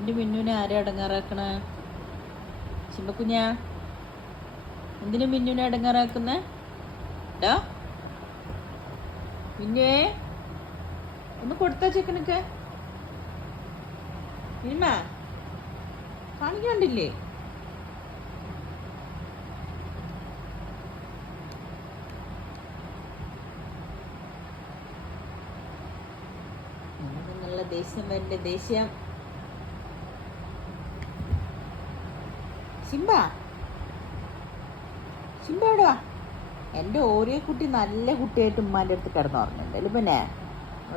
എന്റെ മിന്നുവിനെ ആരെ അടങ്ങാറാക്കണ? ചിമ്പക്കുഞ്ഞാ എന്തിനു മിന്നുവിനെ അടങ്ങാറാക്കുന്നേ? മിന്നുവേ ഒന്ന് കൊടുത്താ ചെക്കനൊക്കെ. മിനിമ കാണിക്കണ്ടില്ലേ? നല്ല ദേഷ്യം വരണ്ട ദേഷ്യം. സിംബ. സിംബ എവിടെ വാ? എന്റെ ഓരോ കുട്ടി നല്ല കുട്ടിയായിട്ട് ഉമ്മാന്റെ അടുത്ത് കിടന്നുറങ്ങുന്നുണ്ട്. അല്ലേ പിന്നെ?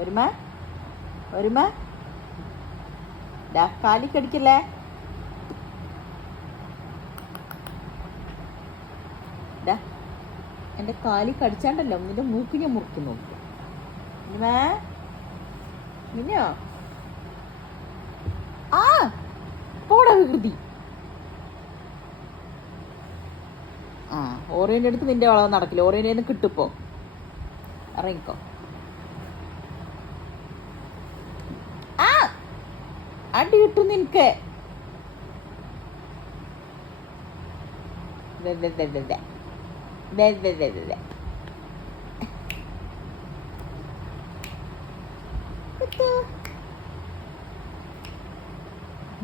ഒരുമ? ഒരുമ? ഡാ കാലിക്കടിക്കല്ലേ ഡാ എന്റെ കാലി കടിച്ചാണ്ടല്ലോ. നിന്റെ മൂക്കിനെ മുറുക്കി നോക്കും. മിന്നോ ആ പോടാ വികൃതി. ആ അടുത്ത് നിന്റെ വളവ് നടക്കില്ല. ഓറിയന്റെ നിന്ന് ഇറങ്ങിക്കോ. ആ അടി കിട്ടും നിനക്ക്.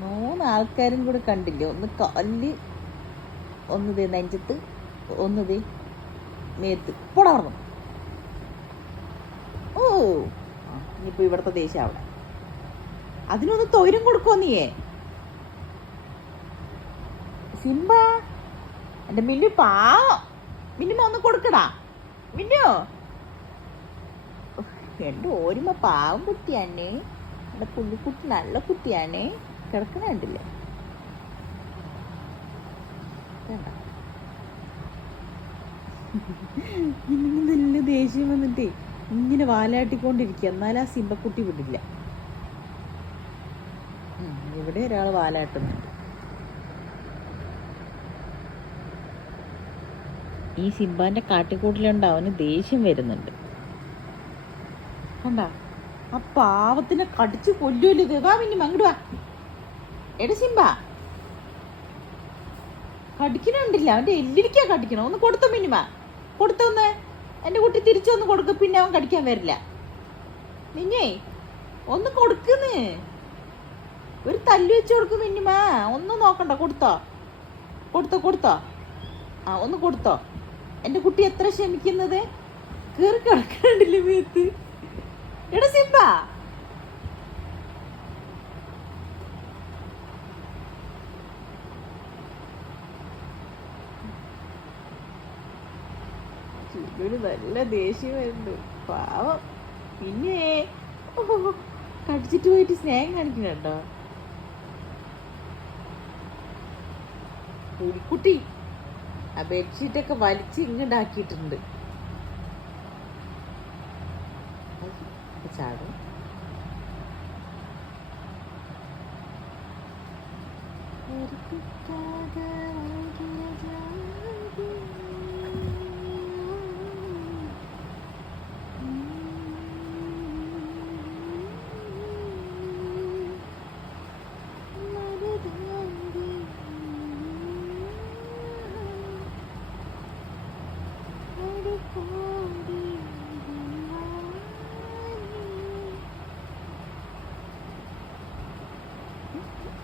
മൂന്ന് ആൾക്കാരും കൂടെ കണ്ടില്ലേ? ഒന്ന് കാലിൽ ഒന്ന് നെഞ്ചത്ത് ഒന്ന് ദേ മേത്ത്. പൊടാർന്നു ഓ ആ, ഇനിയിപ്പോ ഇവിടുത്തെ ദേശം അവിടെ അതിനൊന്ന് തൊയിലും കൊടുക്കോ നീയേ? സിംബ എന്റെ മില്ലു പാവം. മിന്നുമ ഒന്ന് കൊടുക്കടാ. മിന്നു. എന്റെ ഓരുമ പാവം കുട്ടിയാണേ. എന്റെ പുള്ളിക്കുട്ടി നല്ല കുട്ടിയാണേ. കിടക്കണ കണ്ടില്ലേ? വേണ്ട. ഇന്ന് നല്ല ദേഷ്യം വന്നിട്ടേ ഇങ്ങനെ വാലാട്ടിക്കൊണ്ടിരിക്കുക. എന്നാലും ആ സിംബക്കുട്ടി വിടില്ല. ഇവിടെ ഒരാൾ വാലാട്ടുന്നുണ്ട്. ഈ സിംബാന്റെ കാട്ടിക്കൂട്ടിലുണ്ട്. അവന് ദേഷ്യം വരുന്നുണ്ട്. കണ്ട? ആ പാവത്തിനെ കടിച്ചു കൊല്ലൂല്ല വാ പിന്നെ അങ്ങോട്ട് എടാ സിംബ. കടിക്കണുണ്ടില്ല. അവന്റെ എല്ലിരിക്കാ കടിക്കണം ഒന്ന് കൊടുത്തോ മിനിമ കൊടുത്തൊന്ന്? എന്റെ കുട്ടി തിരിച്ചൊന്ന് കൊടുക്ക പിന്നെ അവൻ കടിക്കാൻ വരില്ല. നിന്നേ ഒന്ന് കൊടുക്കുന്ന്. ഒരു തല്ലു വെച്ച് കൊടുക്കും മിന്നുമാ ഒന്നും നോക്കണ്ട കൊടുത്തോ? കൊടുത്തോ കൊടുത്തോ? ആ ഒന്ന് കൊടുത്തോ. എന്റെ കുട്ടി എത്ര ക്ഷമിക്കുന്നത്? കയറി കിടക്കണ്ടില്ലേ വീത്ത് എടാ സിംബ. ചുരുൾ നല്ല ദേഷ്യം വരുന്നുണ്ട്. പാവം. പിന്നെ കടിച്ചിട്ട് പോയിട്ട് സ്നേഹം കാണിക്കണുണ്ടോ പുലിക്കുട്ടി ആ ബെഡ്ഷീറ്റൊക്കെ വലിച്ച് ഇങ്ങോട്ടാക്കിയിട്ടുണ്ട് ചാടും. ഒരു ഓ,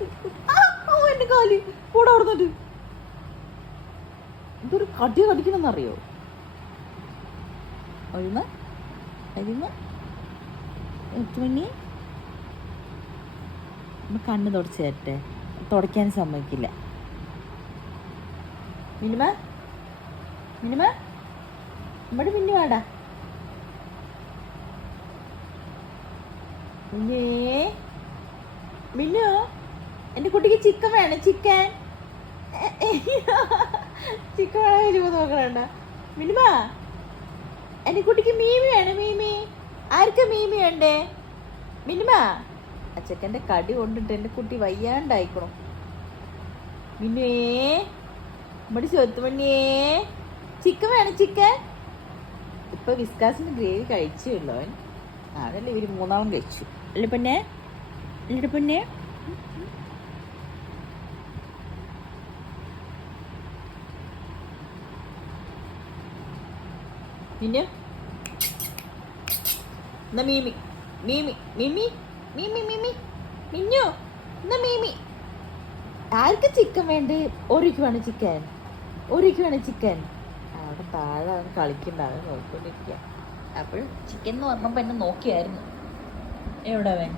എന്റെ കാലി. കൂടെ ഓടുന്നുണ്ട്. ഇതൊരു കടി കടിക്കണമെന്നറിയോ അഴിമ എട്ടുമണി നമ്മ കണ്ണ് തുടച്ച് തരട്ടെ. തുടയ്ക്കാൻ സമ്മതിക്കില്ല. മിനിമ മിനിമ. നമ്മുടെ മിന്നു വാടാ. മിന്നേ മിന്നു. എന്റെ കുട്ടിക്ക് ചിക്കൻ വേണം ചിക്കൻ. ചിക്കൻ വേണം വരുമ്പോൾ നോക്കണണ്ട. മിനിമ എന്റെ കുട്ടിക്ക് മീമി വേണം മീമി. ആർക്ക് മീമി വേണ്ടേ? മിനിമ അച്ചക്കന്റെ കടി കൊണ്ടിട്ട് എന്റെ കുട്ടി വയ്യാണ്ടായിക്കണം. മിന്നുവേ നമ്മുടെ സ്വത്തുമണിയേ ചിക്കൻ വേണം ചിക്കൻ. ഇപ്പൊ വിസ്കാസിന് ഗ്രേവി കഴിച്ചേ ഉള്ളൂ അവൻ. അതല്ലേ ഇവർ മൂന്നാളും കഴിച്ചു. അല്ലേ പിന്നെ അല്ലേ പിന്നെ. നിന്നെ? എന്നാ മീമി? മീമി? മിമി? മീമി മിമി? മിഞ്ഞു എന്നാ മീമി? ആർക്ക് ചിക്കൻ വേണ്ടേ? ഒരിക്ക് വേണം ചിക്കൻ ഒരിക്ക് വേണം ചിക്കൻ അവിടെ താഴെ അവൻ കളിക്കണ്ടാവും നോക്കിക്കൊണ്ടിരിക്കുക അപ്പോൾ ചിക്കൻ എന്ന് പറഞ്ഞപ്പോൾ എന്നെ നോക്കിയായിരുന്നു. എവിടെ അവൻ?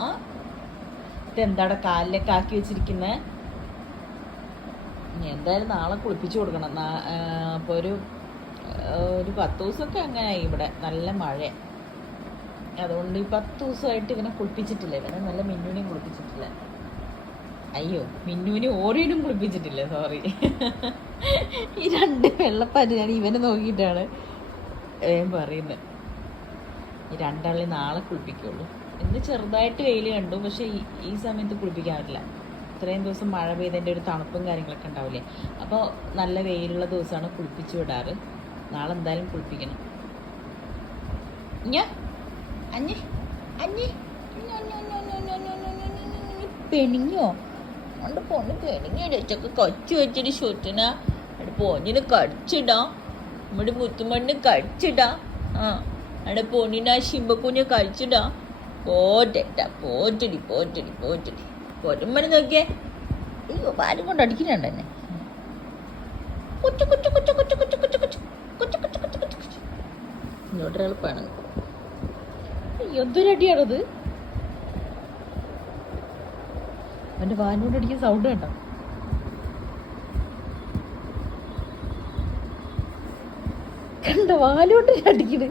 ആ? ഇതെന്താടെ കാലിലൊക്കെ ആക്കി ഇനി എന്തായാലും നാളെ കുളിപ്പിച്ചു കൊടുക്കണം. അപ്പോൾ ഒരു ഒരു പത്ത് ദിവസമൊക്കെ അങ്ങനെ ഇവിടെ. നല്ല മഴ. അതുകൊണ്ട് ഈ പത്ത് ദിവസമായിട്ട് ഇവനെ കുളിപ്പിച്ചിട്ടില്ല. ഇവനെ നല്ല മിന്നുവിനെയും കുളിപ്പിച്ചിട്ടില്ല. അയ്യോ മിന്നുവിനെ ഓരോനും കുളിപ്പിച്ചിട്ടില്ല. സോറി ഈ രണ്ട് വെള്ളപ്പാറ്റ് ഞാൻ ഇവനെ നോക്കിയിട്ടാണ് ഞാൻ പറയുന്നത്. ഈ രണ്ടാളെ നാളെ കുളിപ്പിക്കുള്ളൂ. ഇന്ന് ചെറുതായിട്ട് വെയിൽ കണ്ടു. പക്ഷെ ഈ സമയത്ത് കുളിപ്പിക്കാൻ പറ്റില്ല. ഇത്രയും ദിവസം മഴ പെയ്തതിന്റെ ഒരു തണുപ്പും കാര്യങ്ങളൊക്കെ ഉണ്ടാവില്ലേ? അപ്പോൾ നല്ല വെയിലുള്ള ദിവസമാണ് കുളിപ്പിച്ചു വിടാറ്. നാളെ എന്തായാലും കുളിപ്പിക്കണം അഞ്ഞ് അഞ്ഞ് പെണിഞ്ഞോ അതുകൊണ്ട് പൊണ്ണ് പെണിഞ്ഞോ ചൊക്കെ കച്ചു വെച്ചിട്ട് ഷൊട്ടിന അവിടെ പൊന്നിന് കടിച്ചിടാ നമ്മുടെ മുത്തുമണ്ണ് കടിച്ചിടാ ആ അവിടെ പൊന്നിനാ ശിമ്പക്കുഞ്ഞ് കടിച്ചിടാ പോറ്റ പോറ്റടി പോറ്റടി പോറ്റടി പോറ്റുമ്പണി നോക്കിയേ അയ്യോ പാലും കൊണ്ട് അടിക്കുന്നുണ്ട് കുച്ചു എന്തൊരടിയാണത് വാനോട് അടിക്കുന്ന സൗണ്ട് കണ്ടോ കണ്ട വാലോട്ട് അടിക്കണ്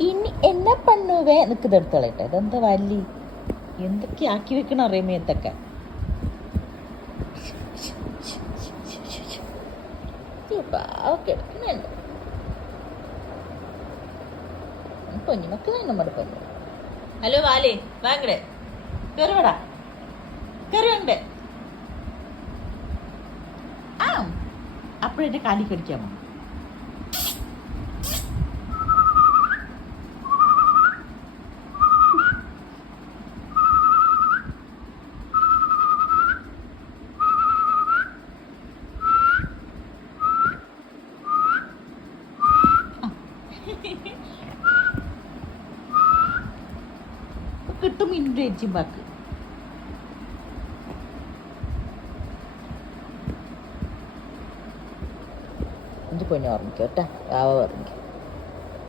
ഇനി എന്നാ പണ്ണുവേ നിൽക്കുന്നത് എടുത്തോളട്ടെ ഇതെന്താ വല്ലി എന്തൊക്കെ ആക്കി വെക്കണം അറിയമേത്തൊക്കെ എന്തൊക്കെ? കിടക്കുന്നുണ്ട് പൊന്നുമക്കളാണ് നമ്മുടെ പൊന്നു. ഹലോ വാലേ വാങ്ങടെ കയറിവിടാ കയറിയുണ്ട് ആ അപ്പോഴെന്റെ കാലി കടിക്കാമോ? കിട്ടും ഇന്റെ എച്ചിമ്പാക്ക് എന്റെ പൊന്നെ ഓർമ്മിക്കും കേട്ടാ. രാവ ഓർമ്മിക്കും